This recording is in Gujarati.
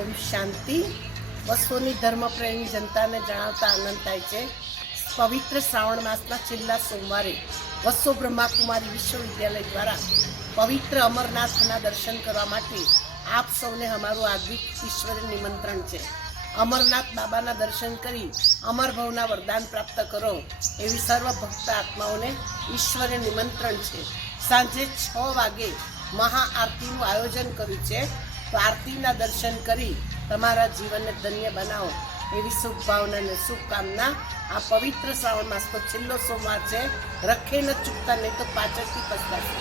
ઓમ શાંતિ. બસોની ધર્મપ્રેમી જનતાને જણાવતા આનંદ થાય છે. પવિત્ર શ્રાવણ માસના છેલ્લા સોમવારે વસો બ્રહ્માકુમારી વિશ્વવિદ્યાલય દ્વારા પવિત્ર અમરનાથના દર્શન કરવા માટે આપ સૌને અમારું હાર્દિક ઈશ્વરી નિમંત્રણ છે. અમરનાથ બાબાના દર્શન કરી અમરભવના વરદાન પ્રાપ્ત કરો એવી સર્વ ભક્ત આત્માઓને ઈશ્વરે નિમંત્રણ છે. સાંજે 6 વાગે મહાઆરતીનું આયોજન કર્યું છે. તો આરતીના દર્શન કરી તમારા જીવનને ધન્ય બનાવો એવી શુભ ભાવના અને શુભકામના. આ પવિત્ર શ્રાવણ માસનો છેલ્લો સોમવાર છે. રખે ન ચૂકતા, નહીં તો પાછળથી પછતાશે.